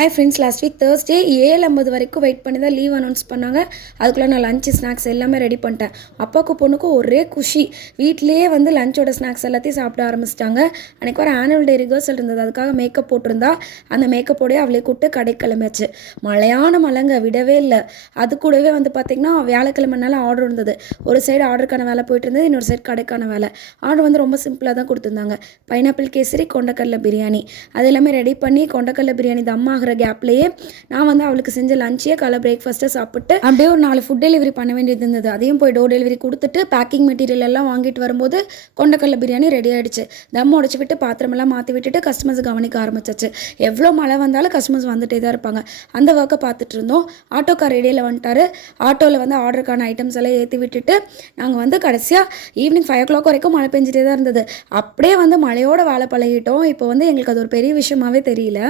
Hi friends, last week Thursday 7:50 வரைக்கும் wait பண்ணி தான் லீவ் அனௌன்ஸ் பண்ணாங்க. அதுக்குள்ளே நான் லஞ்சு ஸ்நாக்ஸ் எல்லாமே ரெடி பண்ணிட்டேன். அப்பாவுக்கும் பொண்ணுக்கும் ஒரே குஷி. வீட்லேயே வந்து லஞ்சோட ஸ்நாக்ஸ் எல்லாத்தையும் சாப்பிட ஆரம்பிச்சிட்டாங்க. அன்றைக்கி ஒரு ஆனுவல் டே ரிஹர்சல் இருந்தது, அதுக்காக மேக்கப் போட்டிருந்தா. அந்த மேக்கப்போடையே அவளே கூப்பிட்டு கடைக்கு கிளம்பியாச்சு. மழையான மழைங்க, விடவே இல்லை. அது கூடவே வந்து பார்த்திங்கன்னா வியாழக்கிழமைனால ஆர்டர் இருந்தது. ஒரு சைடு ஆர்டருக்கான வேலை போயிட்டு இருந்தது, இன்னொரு சைடு கடைக்கான வேலை. ஆர்டர் வந்து ரொம்ப சிம்பிளாக தான் கொடுத்துருந்தாங்க. பைனாப்பிள் கேசரி, கொண்டக்கடலை பிரியாணி, அது எல்லாமே ரெடி பண்ணி கொண்டக்கடலை பிரியாணி தம் ஆகிற கேப்லேயே நான் வந்து அவளுக்கு செஞ்ச லஞ்சையே காலை பிரேக்ஃபாஸ்ட்டை சாப்பிட்டு அப்படியே ஒரு 4 ஃபுட் டெலிவரி பண்ண வேண்டியது இருந்தது. அதையும் போய் டோர் டெலிவரி கொடுத்துட்டு பேக்கிங் மெட்டீரியல் எல்லாம் வாங்கிட்டு வரும்போது கொண்டக்கடலை பிரியாணி ரெடி ஆகிடுச்சு. தம் உடச்சி விட்டு பாத்திரமெல்லாம் மாற்றி விட்டுட்டு கஸ்டமர்ஸ் கவனிக்க ஆரம்பிச்சாச்சு. எவ்வளோ மழை வந்தாலும் கஸ்டமர்ஸ் வந்துட்டே தான் இருப்பாங்க. அந்த ஒர்க்கை பார்த்துட்டு இருந்தோம். ஆட்டோக்கார் இடையில வந்துட்டார். ஆட்டோவில் வந்து ஆர்டருக்கான ஐட்டம்ஸ் எல்லாம் ஏற்றி விட்டுட்டு நாங்கள் வந்து கடைசியாக ஈவினிங் 5 o'clock வரைக்கும் மழை பெஞ்சிட்டே தான் இருந்தது. அப்படியே வந்து மழையோட வேலை பழகிட்டோம். இப்போ வந்து எங்களுக்கு அது ஒரு பெரிய விஷயமாவே தெரியல.